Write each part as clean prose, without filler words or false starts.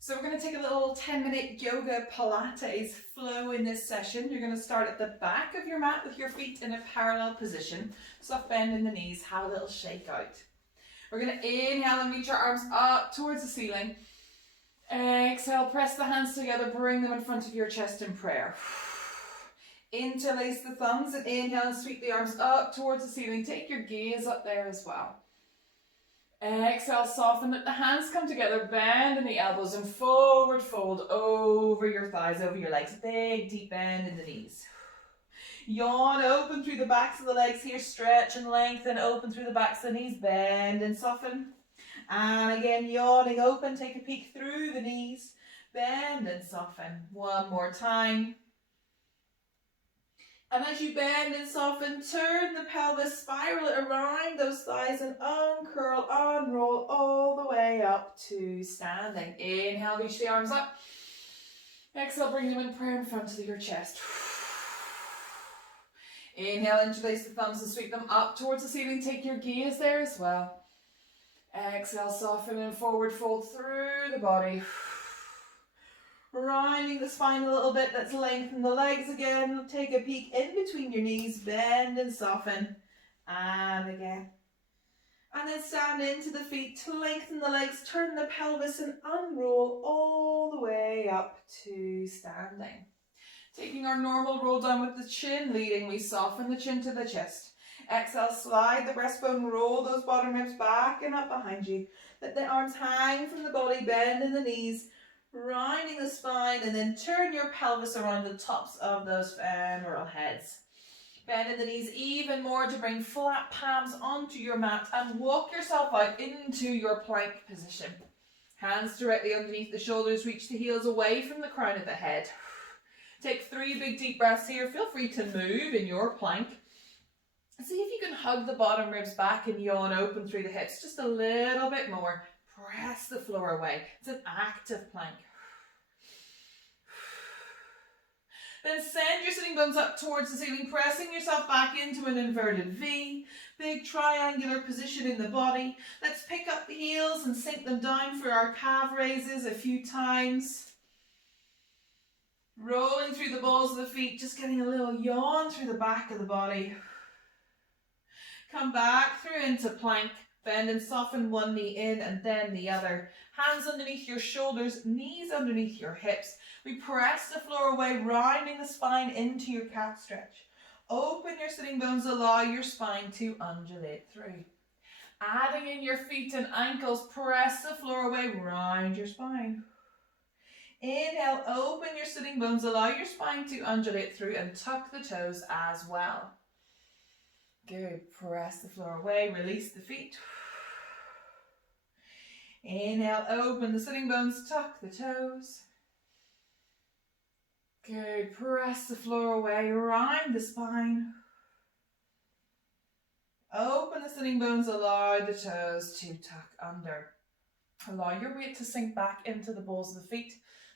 So we're going to take a little 10-minute Yoga Pilates flow in this session. You're going to start at the back of your mat with your feet in a parallel position. Soft bend in the knees, have a little shake out. We're going to inhale and reach our arms up towards the ceiling. Exhale, press the hands together, bring them in front of your chest in prayer. Interlace the thumbs and inhale and sweep the arms up towards the ceiling. Take your gaze up there as well. Exhale, soften, let the hands come together, bend in the elbows and forward fold over your thighs, over your legs. Big deep bend in the knees. Yawn, open through the backs of the legs here, stretch and lengthen, open through the backs of the knees, bend and soften. And again, yawning open, take a peek through the knees, bend and soften. One more time. And as you bend and soften, turn the pelvis, spiral it around those thighs and uncurl, unroll all the way up to standing. Inhale, reach the arms up. Exhale, bring them in prayer in front of your chest. Inhale, interlace the thumbs and sweep them up towards the ceiling. Take your gaze there as well. Exhale, soften and forward fold through the body. Rounding the spine a little bit, let's lengthen the legs again. Take a peek in between your knees, bend and soften. And again. And then stand into the feet, lengthen the legs, turn the pelvis and unroll all the way up to standing. Taking our normal roll down with the chin leading, we soften the chin to the chest. Exhale, slide the breastbone, roll those bottom ribs back and up behind you. Let the arms hang from the body, bend in the knees, rounding the spine, and then turn your pelvis around the tops of those femoral heads. Bend in the knees even more to bring flat palms onto your mat and walk yourself out into your plank position. Hands directly underneath the shoulders, reach the heels away from the crown of the head. Take 3 big deep breaths here. Feel free to move in your plank. See if you can hug the bottom ribs back and yawn open through the hips just a little bit more. Press the floor away. It's an active plank. Then send your sitting bones up towards the ceiling, pressing yourself back into an inverted V. Big triangular position in the body. Let's pick up the heels and sink them down for our calf raises a few times. Rolling through the balls of the feet, just getting a little yawn through the back of the body. Come back through into plank. Bend and soften one knee in and then the other. Hands underneath your shoulders, knees underneath your hips. We press the floor away, rounding the spine into your cat stretch. Open your sitting bones, allow your spine to undulate through. Adding in your feet and ankles, press the floor away, round your spine. Inhale, open your sitting bones, allow your spine to undulate through and tuck the toes as well. Good, press the floor away, release the feet. Inhale, open the sitting bones, tuck the toes. Good, press the floor away, round the spine. Open the sitting bones, allow the toes to tuck under. Allow your weight to sink back into the balls of the feet,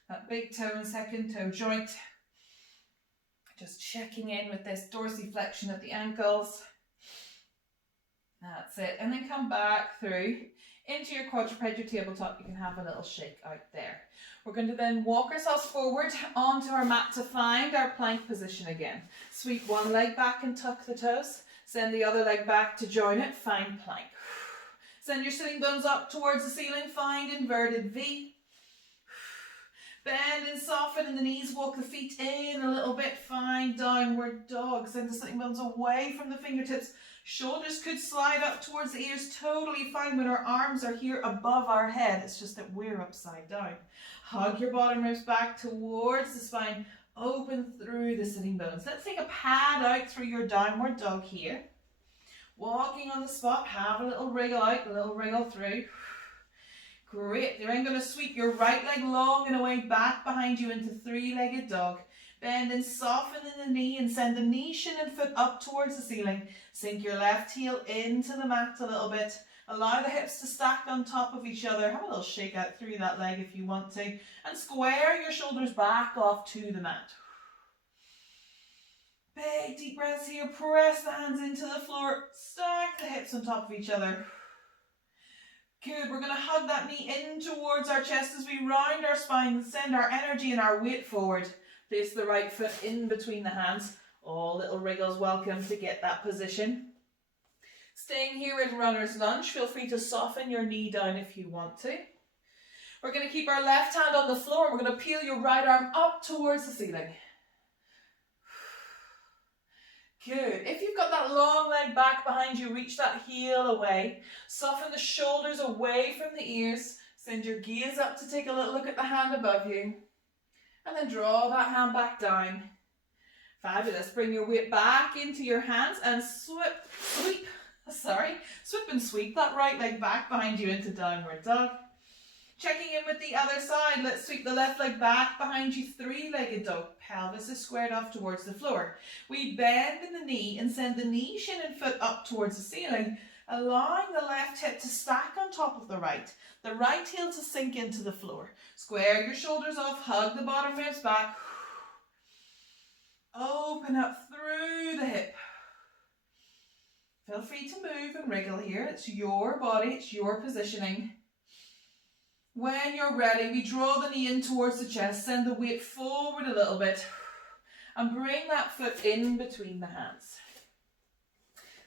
that big toe and second toe joint. Just checking in with this dorsiflexion at the ankles. That's it. And then come back through into your quadruped, your tabletop. You can have a little shake out there. We're going to then walk ourselves forward onto our mat to find our plank position again. Sweep one leg back and tuck the toes. Send the other leg back to join it. Find plank. Send your sitting bones up towards the ceiling. Find inverted V. Bend and soften in the knees. Walk the feet in a little bit. Find downward dog. Send the sitting bones away from the fingertips. Shoulders could slide up towards the ears, totally fine when our arms are here above our head. It's just that we're upside down. Hug your bottom ribs back towards the spine. Open through the sitting bones. Let's take a pad out through your downward dog here. Walking on the spot, have a little wriggle out, a little wriggle through. Great. You're then going to sweep your right leg long and away back behind you into three-legged dog. Bend and soften in the knee and send the knee, shin and foot up towards the ceiling. Sink your left heel into the mat a little bit. Allow the hips to stack on top of each other. Have a little shake out through that leg if you want to. And square your shoulders back off to the mat. Big deep breaths here. Press the hands into the floor. Stack the hips on top of each other. Good, we're going to hug that knee in towards our chest as we round our spine and send our energy and our weight forward. Place the right foot in between the hands. All little wriggles welcome to get that position. Staying here in runner's lunge, feel free to soften your knee down if you want to. We're going to keep our left hand on the floor and we're going to peel your right arm up towards the ceiling. Good. If you've got that long leg back behind you, reach that heel away. Soften the shoulders away from the ears. Send your gaze up to take a little look at the hand above you. And then draw that hand back down. Fabulous. Bring your weight back into your hands and sweep and sweep that right leg back behind you into downward dog. Checking in with the other side, let's sweep the left leg back behind you, three-legged dog. Pelvis is squared off towards the floor. We bend in the knee and send the knee, shin and foot up towards the ceiling, allowing the left hip to stack on top of the right heel to sink into the floor. Square your shoulders off, hug the bottom ribs back. Open up through the hip. Feel free to move and wriggle here. It's your body, it's your positioning. When you're ready, we draw the knee in towards the chest, send the weight forward a little bit, and bring that foot in between the hands.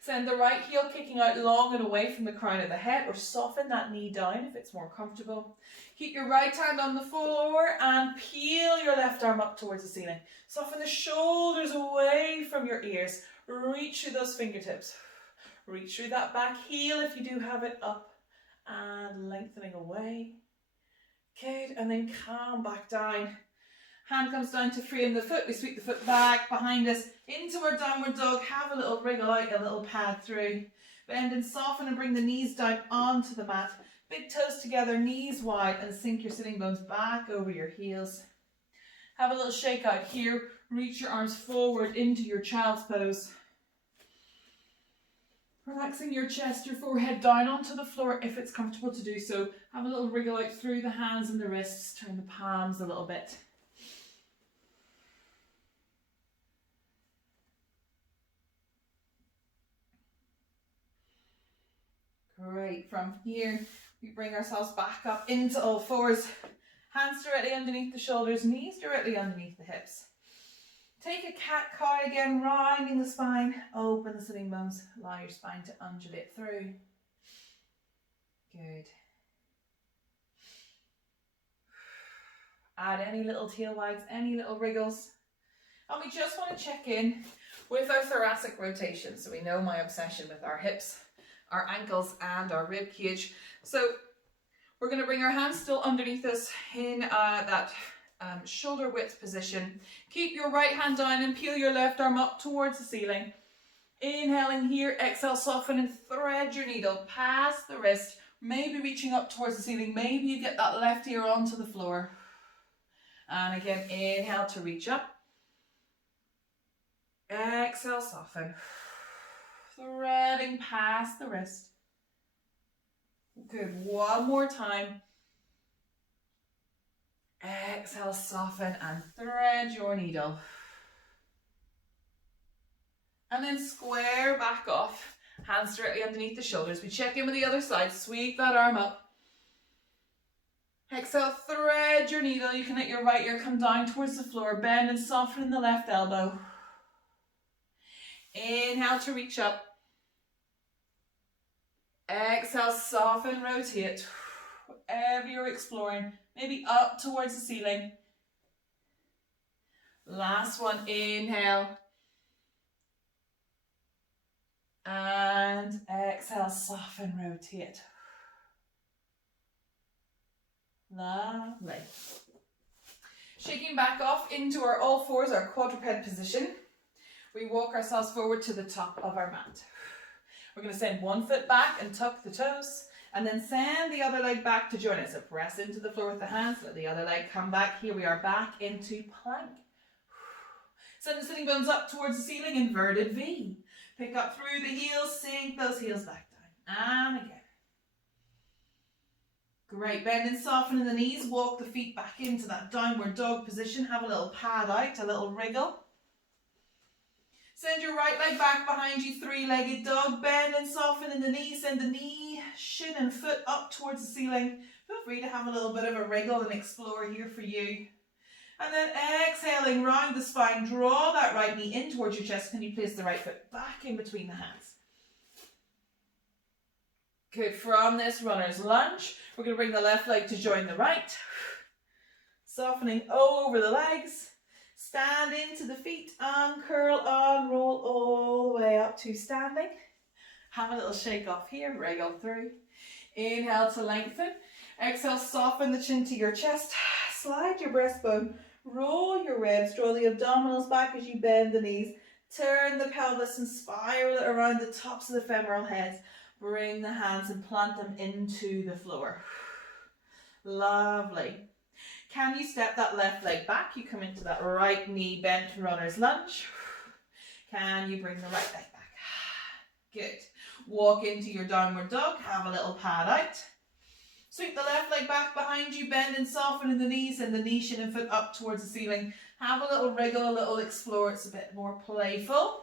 Send the right heel kicking out long and away from the crown of the head, or soften that knee down if it's more comfortable. Keep your right hand on the floor and peel your left arm up towards the ceiling. Soften the shoulders away from your ears. Reach through those fingertips. Reach through that back heel if you do have it up and lengthening away. Good, and then calm back down. Hand comes down to frame the foot. We sweep the foot back behind us into our downward dog. Have a little wriggle out, a little pad through. Bend and soften and bring the knees down onto the mat. Big toes together, knees wide, and sink your sitting bones back over your heels. Have a little shake out here. Reach your arms forward into your child's pose. Relaxing your chest, your forehead down onto the floor if it's comfortable to do so. Have a little wriggle out through the hands and the wrists. Turn the palms a little bit. Great. From here, we bring ourselves back up into all fours. Hands directly underneath the shoulders, knees directly underneath the hips. Take a cat-cow again, rounding the spine. Open the sitting bones. Allow your spine to undulate through. Good. Add any little tail wags, any little wriggles. And we just want to check in with our thoracic rotation. So we know my obsession with our hips, our ankles and our rib cage. So we're going to bring our hands still underneath us in that shoulder width position. Keep your right hand down and peel your left arm up towards the ceiling. Inhaling here, exhale, soften and thread your needle past the wrist, maybe reaching up towards the ceiling. Maybe you get that left ear onto the floor. And again, inhale to reach up. Exhale, soften. Threading past the wrist. Good, one more time. Exhale, soften and thread your needle. And then square back off. Hands directly underneath the shoulders. We check in with the other side. Sweep that arm up. Exhale, thread your needle. You can let your right ear come down towards the floor. Bend and soften in the left elbow. Inhale to reach up. Exhale, soften, rotate. Whatever you're exploring. Maybe up towards the ceiling. Last one, inhale. And exhale, soften, rotate. Lovely. Shaking back off into our all fours, our quadruped position. We walk ourselves forward to the top of our mat. We're going to send one foot back and tuck the toes. And then send the other leg back to join it. So press into the floor with the hands. Let the other leg come back. Here we are back into plank. Send the sitting bones up towards the ceiling. Inverted V. Pick up through the heels. Sink those heels back down. And again. Great. Bend and soften in the knees. Walk the feet back into that downward dog position. Have a little pad out. A little wriggle. Send your right leg back behind you. Three-legged dog. Bend and soften in the knees. Send the knee, shin and foot up towards the ceiling. Feel free to have a little bit of a wriggle and explore here for you. And then exhaling round the spine, draw that right knee in towards your chest. Can you place the right foot back in between the hands? Good. From this runner's lunge, we're going to bring the left leg to join the right. Softening over the legs. Stand into the feet, uncurl, unroll all the way up to standing. Have a little shake off here, wriggle through. Inhale to lengthen. Exhale, soften the chin to your chest. Slide your breastbone, roll your ribs, draw the abdominals back as you bend the knees. Turn the pelvis and spiral it around the tops of the femoral heads. Bring the hands and plant them into the floor. Lovely. Can you step that left leg back? You come into that right knee bent runner's lunge. Can you bring the right leg back? Good. Walk into your downward dog. Have a little pad out. Sweep the left leg back behind you. Bend and soften in the knees and the knee, shin and foot up towards the ceiling. Have a little wriggle, a little explore. It's a bit more playful.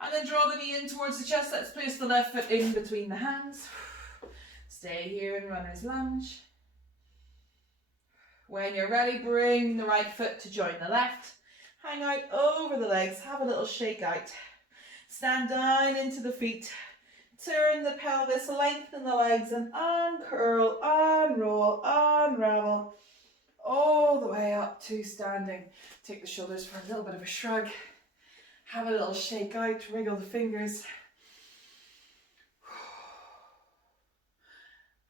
And then draw the knee in towards the chest. Let's place the left foot in between the hands. Stay here in runner's lunge. When you're ready, bring the right foot to join the left. Hang out over the legs. Have a little shake out. Stand down into the feet. Turn the pelvis, lengthen the legs and uncurl, unroll, unravel. All the way up to standing. Take the shoulders for a little bit of a shrug. Have a little shake out, wriggle the fingers.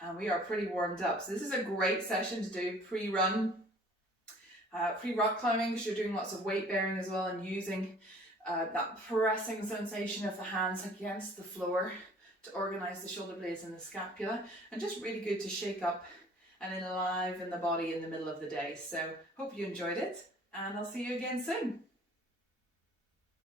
And we are pretty warmed up. So this is a great session to do pre-run, pre-rock climbing, because you're doing lots of weight bearing as well and using that pressing sensation of the hands against the floor to organize the shoulder blades and the scapula, and just really good to shake up and enliven the body in the middle of the day. So hope you enjoyed it, and I'll see you again soon.